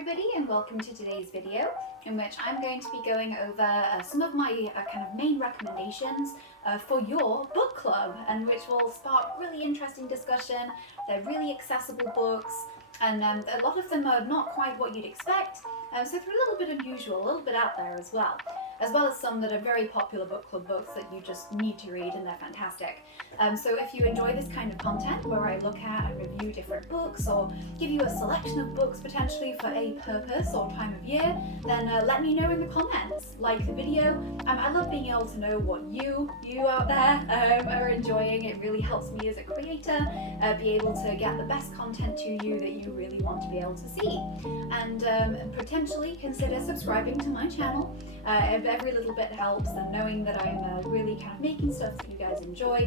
everybody, and welcome to today's video in which I'm going to be going over some of my kind of main recommendations for your book club, and which will spark really interesting discussion. They're really accessible books, and a lot of them are not quite what you'd expect, so they're a little bit unusual, a little bit out there as well as some that are very popular book club books that you just need to read, and they're fantastic. So if you enjoy this kind of content where I look at and review different books or give you a selection of books potentially for a purpose or time of year, then let me know in the comments. Like the video. I love being able to know what you out there are enjoying. It really helps me as a creator be able to get the best content to you that you really want to be able to see. And potentially consider subscribing to my channel. Every little bit helps, and knowing that I'm really kind of making stuff that you guys enjoy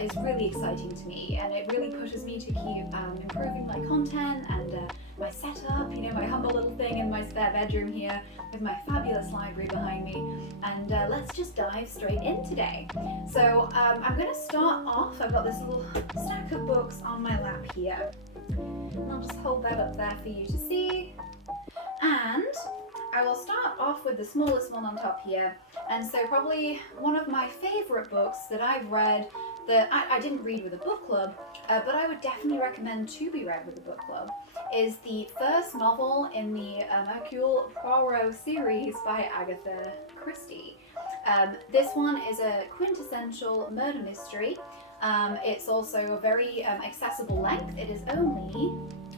is really exciting to me, and it really pushes me to keep improving my content and my setup, my humble little thing in my spare bedroom here with my fabulous library behind me. And let's just dive straight in today. So I'm going to start off. I've got this little stack of books on my lap here, and I'll just hold that up there for you to see. And I will start off with the smallest one on top here, and so probably one of my favourite books that I've read that I didn't read with a book club, but I would definitely recommend to be read with a book club, is the first novel in the Hercule Poirot series by Agatha Christie. This one is a quintessential murder mystery. It's also a very accessible length.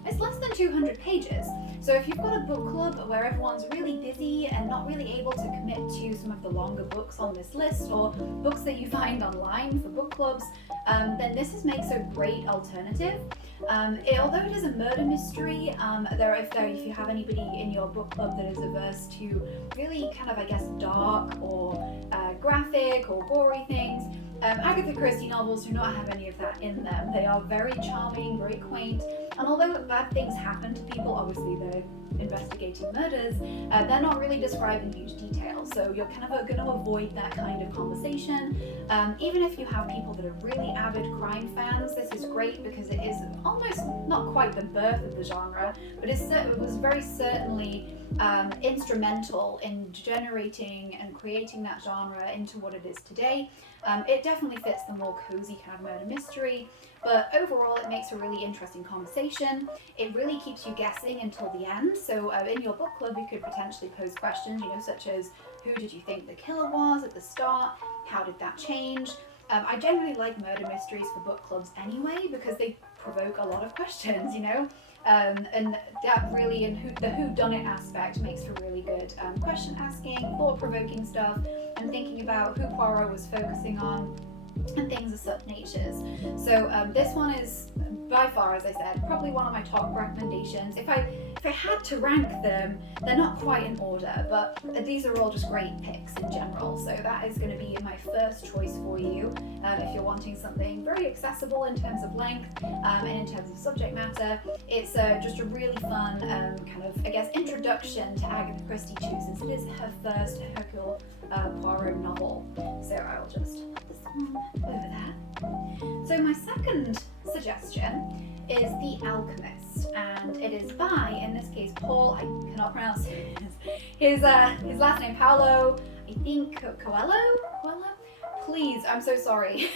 It's less than 200 pages. So if you've got a book club where everyone's really busy and not really able to commit to some of the longer books on this list, or books that you find online for book clubs, then this makes a great alternative. Although it is a murder mystery, if you have anybody in your book club that is averse to really kind of, dark or graphic or gory things, Agatha Christie novels do not have any of that in them. They are very charming, very quaint, and although bad things happen to people, obviously they're investigating murders, they're not really describing huge details, so you're kind of going to avoid that kind of conversation. Even if you have people that are really avid crime fans, this is great because it is almost not quite the birth of the genre, but it was very certainly instrumental in generating and creating that genre into what it is today. It definitely fits the more cozy kind of murder mystery, but overall it makes a really interesting conversation. It really keeps you guessing until the end, so in your book club you could potentially pose questions, such as who did you think the killer was at the start, how did that change? I generally like murder mysteries for book clubs anyway because they provoke a lot of questions, and that really, and the whodunit aspect makes for really good question asking, thought-provoking stuff, and thinking about who Poirot was focusing on and things of such natures. So this one is by far, as I said, probably one of my top recommendations. If I had to rank them, they're not quite in order, but these are all just great picks in general. So that is going to be my first choice for you if you're wanting something very accessible in terms of length and in terms of subject matter. It's just a really fun kind of, introduction to Agatha Christie too, since it is her first Hercule Poirot novel. So I will just put this one over there. So my second suggestion is The Alchemist, and it is by, in this case, Paul, I cannot pronounce his last name, Paulo, I think, Coelho? Please, I'm so sorry.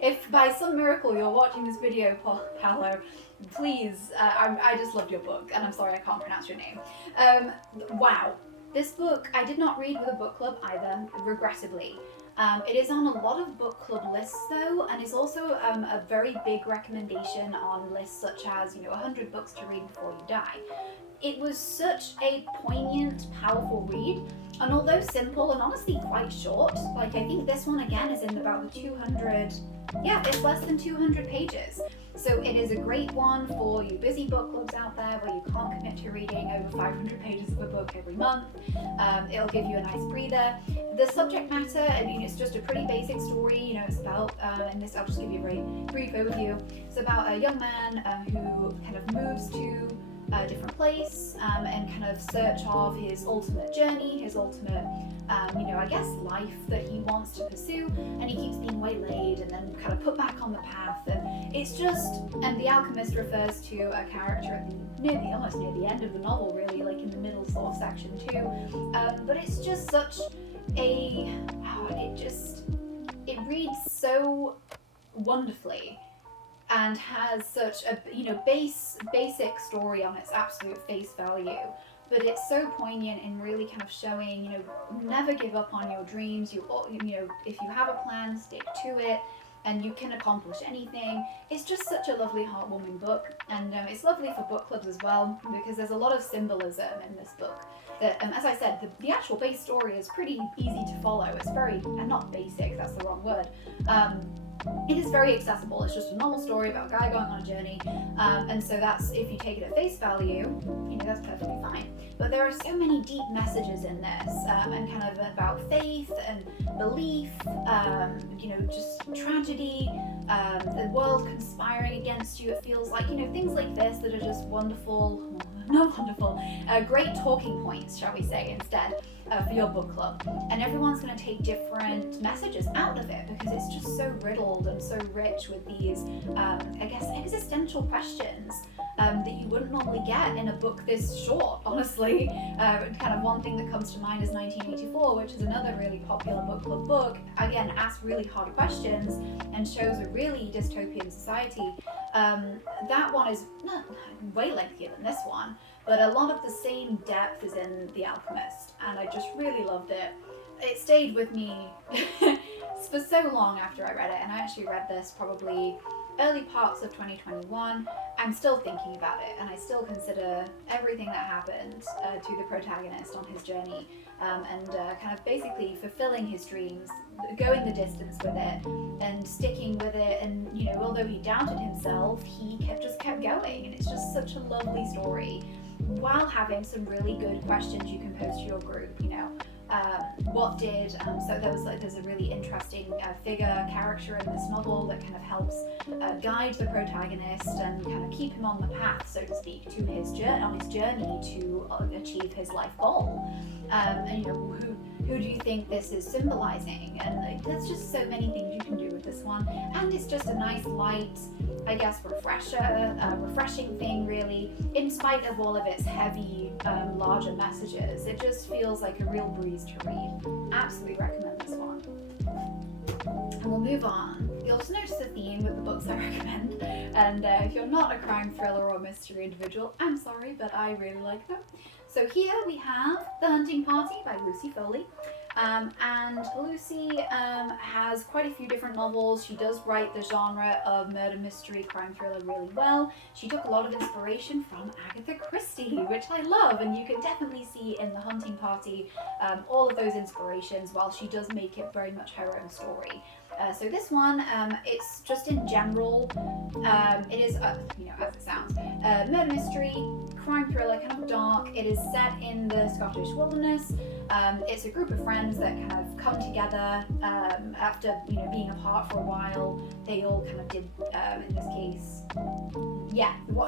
If by some miracle you're watching this video, Paulo, please, I just loved your book, and I'm sorry I can't pronounce your name. Wow. This book, I did not read with a book club either, regrettably. It is on a lot of book club lists though, and it's also a very big recommendation on lists such as, 100 books to read before you die. It was such a poignant, powerful read, and although simple and honestly quite short, I think this one again is in about the 200, it's less than 200 pages. So it is a great one for you busy book clubs out there where you can't commit to reading over 500 pages of a book every month. It'll give you a nice breather. The subject matter, it's just a pretty basic story. It's about, and this I'll just give you a very brief overview. It's about a young man who kind of moves to a different place and kind of search of his ultimate journey, his ultimate, I guess, life that he wants to pursue, and he keeps being waylaid and then kind of put back on the path. And it's just, and the Alchemist refers to a character at almost near the end of the novel, really, like in the middle sort of section too. But it's just such it reads so wonderfully and has such a basic story on its absolute face value, but it's so poignant in really kind of showing, never give up on your dreams. If you have a plan, stick to it, and you can accomplish anything. It's just such a lovely, heartwarming book, and it's lovely for book clubs as well, because there's a lot of symbolism in this book that, as I said, the actual base story is pretty easy to follow. It's very, and not basic, that's the wrong word. It is very accessible. It's just a normal story about a guy going on a journey, and so that's, if you take it at face value, that's perfectly fine. But there are so many deep messages in this, and kind of about faith and belief, just tragedy, the world conspiring against you. It feels like, things like this that are just wonderful, not wonderful, great talking points, shall we say, instead. For your book club, and everyone's going to take different messages out of it, because it's just so riddled and so rich with these existential questions that you wouldn't normally get in a book this short, honestly. Kind of one thing that comes to mind is 1984, which is another really popular book club book. Again, asks really hard questions and shows a really dystopian society. That one is way lengthier than this one, but a lot of the same depth is in The Alchemist, and I just really loved it. It stayed with me for so long after I read it, and I actually read this probably early parts of 2021. I'm still thinking about it, and I still consider everything that happened to the protagonist on his journey, and kind of basically fulfilling his dreams, going the distance with it, and sticking with it. And although he doubted himself, he just kept going, and it's just such a lovely story, while having some really good questions you can pose to your group. There's a really interesting character in this novel that kind of helps guide the protagonist and kind of keep him on the path, so to speak, to his journey to achieve his life goal. Who do you think this is symbolizing? And there's just so many things you can do with this one, and it's just a nice, light, I guess, refreshing thing, really, in spite of all of its heavy, larger messages. It just feels like a real breeze to read. Absolutely recommend this one. And we'll move on. You'll also notice a theme with the books I recommend, and if you're not a crime thriller or mystery individual, I'm sorry, but I really like them. So here we have The Hunting Party by Lucy Foley. And Lucy has quite a few different novels. She does write the genre of murder mystery, crime thriller really well. She took a lot of inspiration from Agatha Christie, which I love, and you can definitely see in The Hunting Party all of those inspirations, while she does make it very much her own story. So this one, it's just in general, it is, as it sounds, murder mystery, crime thriller, kind of dark. It is set in the Scottish wilderness. It's a group of friends that kind of come together after being apart for a while. They all kind of did, in this case,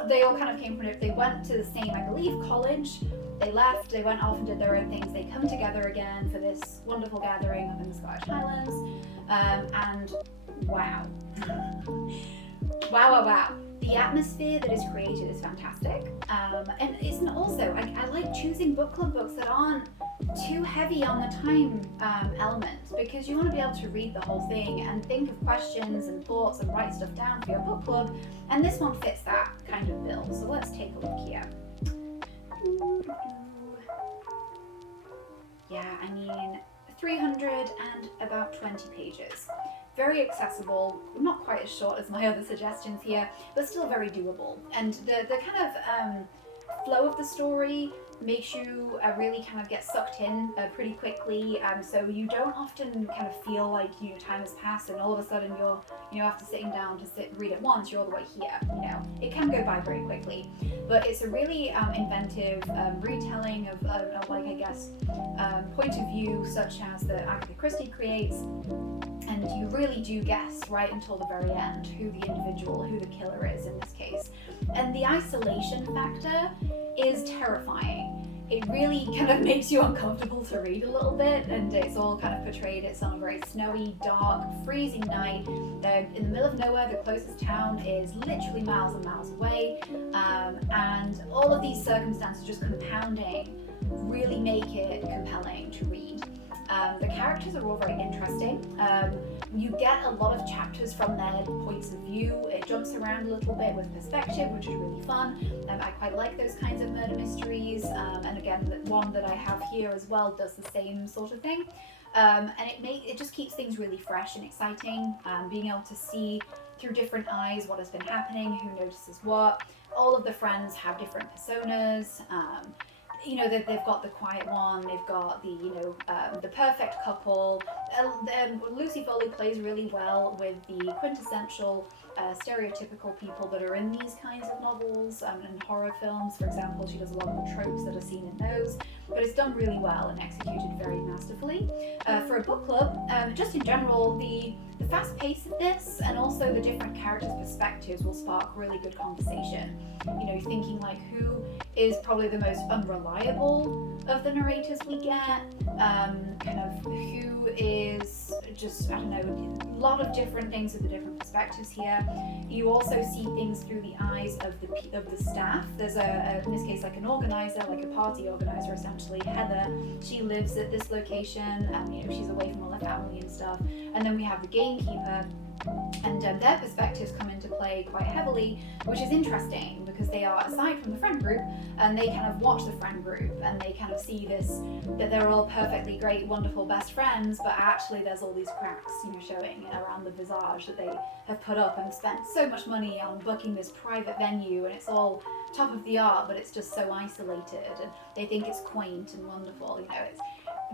they all kind of came from it. They went to the same, I believe, college. They left, they went off and did their own things. They come together again for this wonderful gathering up in the Scottish Highlands. And wow. Wow. The atmosphere that is created is fantastic. And it's also, I like choosing book club books that aren't too heavy on the time element, because you want to be able to read the whole thing and think of questions and thoughts and write stuff down for your book club. And this one fits that kind of bill. So let's take a look here. Yeah, 300 and about 20 pages. Very accessible, not quite as short as my other suggestions here, but still very doable. And the kind of flow of the story makes you really kind of get sucked in pretty quickly, so you don't often kind of feel like time has passed and all of a sudden you're after sitting down to read it once, you're all the way here. It can go by very quickly, but it's a really inventive retelling of like, I guess, point of view such as that Agatha Christie creates, and you really do guess right until the very end who the killer is in this case. And the isolation factor is terrifying. It really kind of makes you uncomfortable to read a little bit, and it's all kind of portrayed. It's on a very snowy, dark, freezing night. They're in the middle of nowhere. The closest town is literally miles and miles away, and all of these circumstances just compounding really make it compelling to read. The characters are all very interesting. You get a lot of chapters from their points of view. It jumps around a little bit with perspective, which is really fun. I quite like those kinds of murder mysteries. And again, the one that I have here as well does the same sort of thing. And it just keeps things really fresh and exciting. Being able to see through different eyes what has been happening, who notices what. All of the friends have different personas. They've got the quiet one, they've got the perfect couple. Lucy Foley plays really well with the quintessential stereotypical people that are in these kinds of novels and horror films. For example, she does a lot of the tropes that are seen in those, but it's done really well and executed very masterfully. For a book club, just in general, the fast pace of this and also the different characters' perspectives will spark really good conversation. Thinking like who is probably the most unreliable of the narrators we get, kind of who is just, I don't know, a lot of different things with the different perspectives here. You also see things through the eyes of the staff. There's in this case, like an organizer, like a party organizer essentially, Heather. She lives at this location, she's away from all her family and stuff. And then we have the gamekeeper, and their perspectives come into play quite heavily, which is interesting because they are aside from the friend group, and they kind of watch the friend group and they kind of see this, that they're all perfectly great, wonderful best friends, but actually there's all these cracks, showing around the visage that they have put up and spent so much money on booking this private venue, and it's all top of the art, but it's just so isolated, and they think it's quaint and wonderful. It's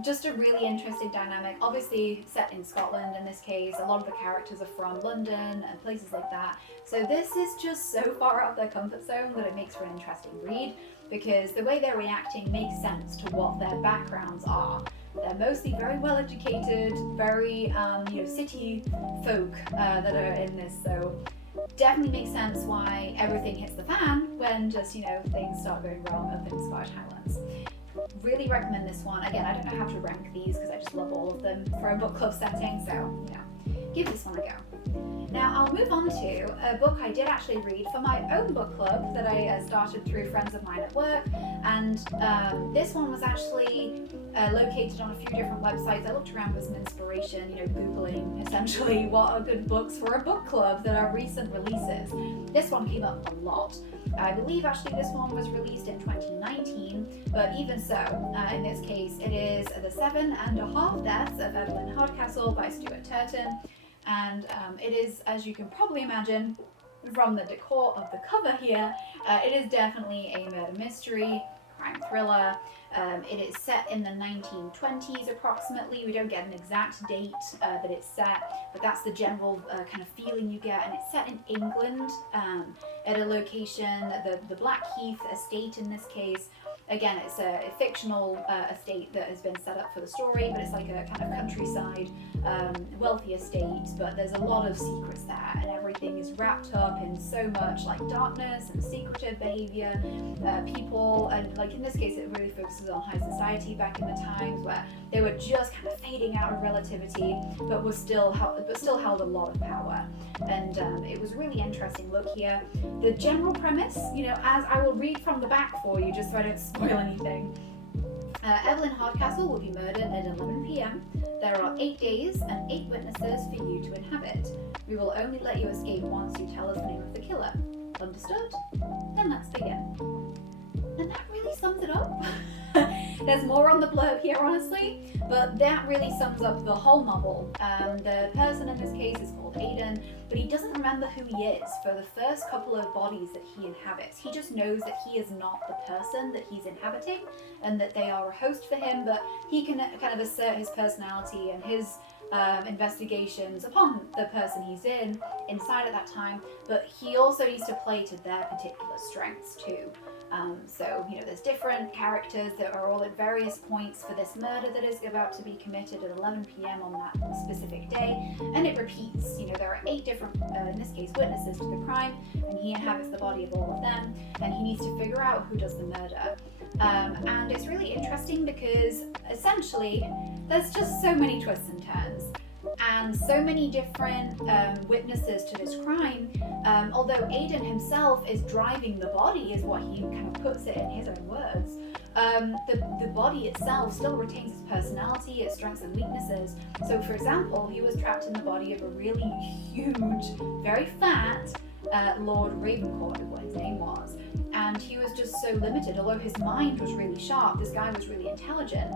just a really interesting dynamic. Obviously set in Scotland in this case. A lot of the characters are from London and places like that. So this is just so far out of their comfort zone that it makes for an interesting read, because the way they're reacting makes sense to what their backgrounds are. They're mostly very well educated, very city folk that are in this. So definitely makes sense why everything hits the fan when just things start going wrong up in the Scottish Highlands. Really recommend this one. Again, I don't know how to rank these because I just love all of them for a book club setting, so give this one a go. Now I'll move on to a book I did actually read for my own book club that I started through friends of mine at work, and this one was actually located on a few different websites. I looked around for some inspiration, Googling essentially what are good books for a book club that are recent releases. This one came up a lot. I believe actually this one was released in 2019, but even so, in this case, it is The 7.5 Deaths of Evelyn Hardcastle by Stuart Turton, and it is, as you can probably imagine from the decor of the cover here, it is definitely a murder mystery, crime thriller. It is set in the 1920s approximately. We don't get an exact date that it's set, but that's the general kind of feeling you get. And it's set in England at a location, the Blackheath estate in this case. Again, it's a fictional estate that has been set up for the story, but it's like a kind of countryside, wealthy estate, but there's a lot of secrets there, and everything is wrapped up in so much like darkness and secretive behavior, people, and like in this case it really focuses on high society back in the times where they were just kind of fading out of relativity, but still held a lot of power. And it was a really interesting look here. The general premise, as I will read from the back for you just so I don't spoil anything. Evelyn Hardcastle will be murdered at 11 p.m. There are 8 days and 8 witnesses for you to inhabit. We will only let you escape once you tell us the name of the killer. Understood? Then let's begin. And that really sums it up. There's more on the blurb here, honestly, but that really sums up the whole novel. The person in this case is called Aidan, but he doesn't remember who he is for the first couple of bodies that he inhabits. He just knows that he is not the person that he's inhabiting and that they are a host for him, but he can kind of assert his personality and his investigations upon the person he's inside at that time, but he also needs to play to their particular strengths too. So, there's different characters that are all at various points for this murder that is about to be committed at 11 p.m. on that specific day, and it repeats. There are 8 different, in this case, witnesses to the crime, and he inhabits the body of all of them, and he needs to figure out who does the murder. And it's really interesting because, essentially, there's just so many twists and turns. And so many different witnesses to this crime, although Aidan himself is driving the body, is what he kind of puts it in his own words. The body itself still retains its personality, its strengths and weaknesses. So, for example, he was trapped in the body of a really huge, very fat Lord Ravencourt, is what his name was. And he was just so limited. Although his mind was really sharp, this guy was really intelligent,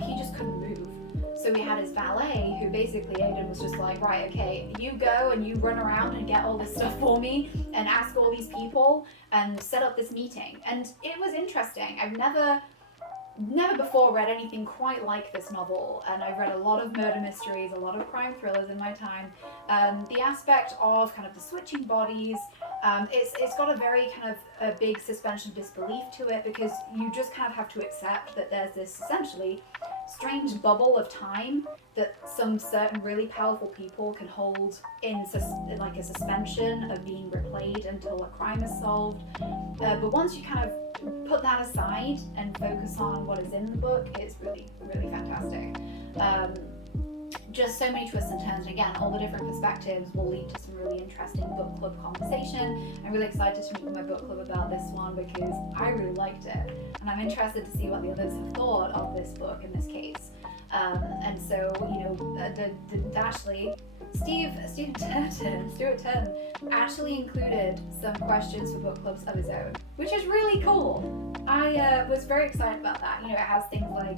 he just couldn't move. So we had his valet, who basically Aidan was just like, right, okay, you go and you run around and get all this stuff for me and ask all these people and set up this meeting. And it was interesting. I've never before read anything quite like this novel, and I've read a lot of murder mysteries, a lot of crime thrillers in my time. The aspect of kind of the switching bodies, it's got a very kind of a big suspension of disbelief to it, because you just kind of have to accept that there's this essentially strange bubble of time that some certain really powerful people can hold in like a suspension of being replayed until a crime is solved. But once you kind of put that aside and focus on what is in the book, it's really, really fantastic. Just so many twists and turns, and again, all the different perspectives will lead to some really interesting book club conversation. I'm really excited to meet with my book club about this one because I really liked it, and I'm interested to see what the others have thought of this book in this case. And so, actually, Stuart Turton actually included some questions for book clubs of his own, which is really cool. I was very excited about that. It has things like,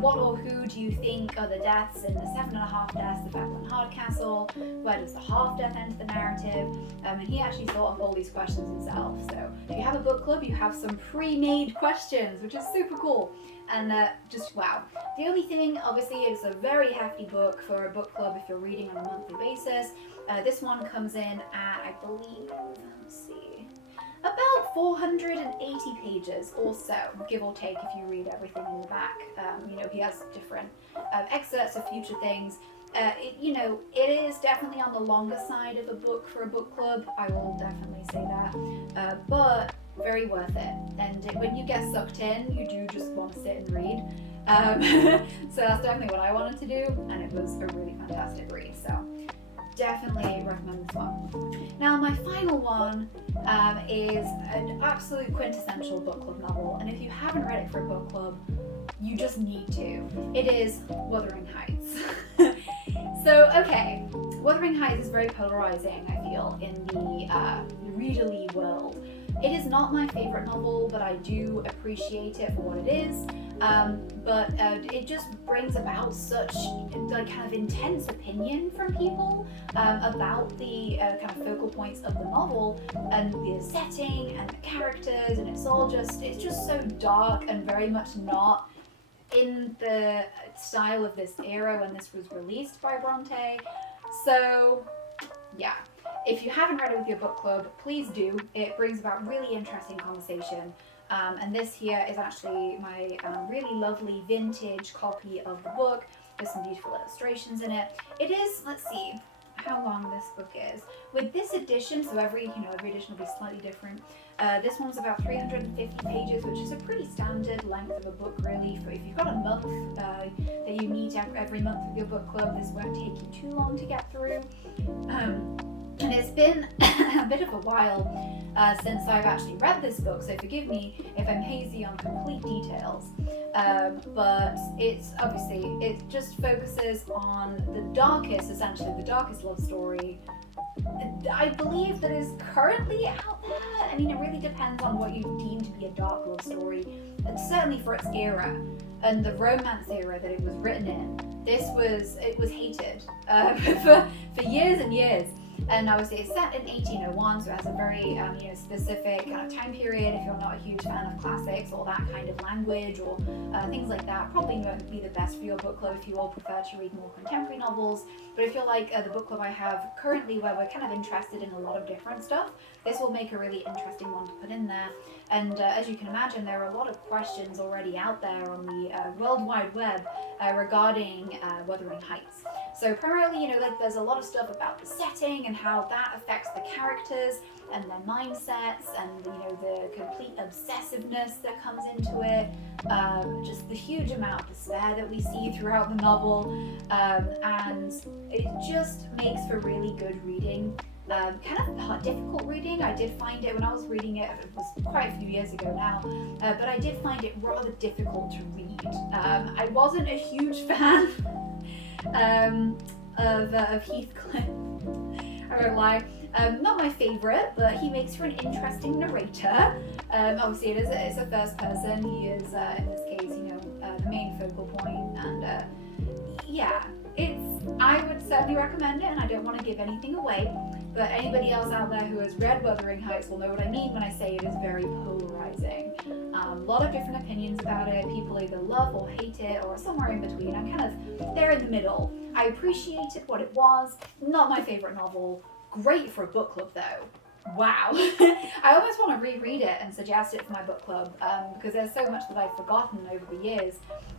what or who do you think are the deaths in the 7.5 deaths of Evelyn Hardcastle? Where does the half death enter the narrative? And he actually thought of all these questions himself. So if you have a book club, you have some pre-made questions, which is super cool. And just wow. The only thing, obviously, it's a very hefty book for a book club if you're reading on a monthly basis. This one comes in at, I believe, let's see, about 480 pages or so, give or take, if you read everything in the back. He has different excerpts of future things. It is definitely on the longer side of a book for a book club. I will definitely say that. But very worth it. And when you get sucked in, you do just want to sit and read. So that's definitely what I wanted to do, and it was a really fantastic read. So definitely recommend this one. Now, my final one is an absolute quintessential book club novel, and if you haven't read it for a book club, you just need to. It is Wuthering Heights. So, okay, Wuthering Heights is very polarizing, I feel, in the readerly world. It is not my favorite novel, but I do appreciate it for what it is. But it just brings about such kind of intense opinion from people about the kind of focal points of the novel and the setting and the characters, and it's just so dark and very much not in the style of this era when this was released by Bronte. So yeah, if you haven't read it with your book club, please do. It brings about really interesting conversation. And this here is actually my really lovely vintage copy of the book. There's some beautiful illustrations in it. It is, let's see how long this book is. With this edition, so every edition will be slightly different. This one's about 350 pages, which is a pretty standard length of a book, really. For if you've got a month that you meet every month with your book club, this won't take you too long to get through. And it's been a bit of a while since I've actually read this book, so forgive me if I'm hazy on complete details. But it's obviously, it just focuses on the darkest love story I believe that is currently out there. I mean, it really depends on what you deem to be a dark love story. And certainly for its era and the romance era that it was written in, it was hated for years and years. And obviously it's set in 1801, so it has a very specific kind of time period. If you're not a huge fan of classics or that kind of language or things like that, probably won't be the best for your book club if you all prefer to read more contemporary novels. But if you're like the book club I have currently, where we're kind of interested in a lot of different stuff, this will make a really interesting one to put in there. And as you can imagine, there are a lot of questions already out there on the World Wide Web regarding Wuthering Heights. So primarily, there's a lot of stuff about the setting and how that affects the characters and their mindsets, and the complete obsessiveness that comes into it, just the huge amount of despair that we see throughout the novel, and it just makes for really good reading. Kind of difficult reading. I did find it when I was reading it was quite a few years ago now, but I did find it rather difficult to read. I wasn't a huge fan of Heathcliff. I won't lie. Not my favourite, but he makes for an interesting narrator. Obviously, it's a first person. He is, in this case, the main focal point, and I would certainly recommend it, and I don't want to give anything away, but anybody else out there who has read Wuthering Heights will know what I mean when I say it is very polarizing. A lot of different opinions about it. People either love or hate it, or somewhere in between. I'm kind of there in the middle. I appreciated what it was. Not my favorite novel. Great for a book club though. Wow. I almost want to reread it and suggest it for my book club, because there's so much that I've forgotten over the years,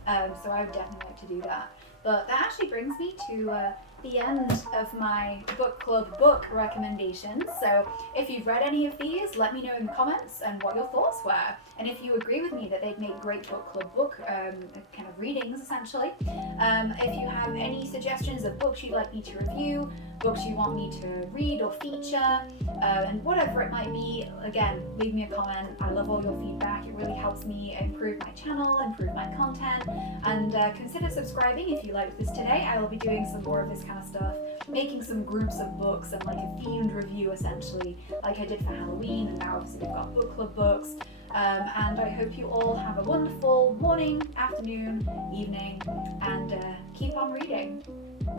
so I would definitely like to do that. But that actually brings me to the end of my book club book recommendations. So if you've read any of these, let me know in the comments and what your thoughts were. And if you agree with me that they'd make great book club book kind of readings, essentially. If you have any suggestions of books you'd like me to review, books you want me to read or feature, and whatever it might be, again, leave me a comment. I love all your feedback. It really helps me improve my channel, improve my content, and consider subscribing if you liked this today. I will be doing some more of this kind of stuff, making some groups of books and like a themed review essentially, like I did for Halloween, and now obviously we've got book club books. And I hope you all have a wonderful morning, afternoon, evening, and keep on reading.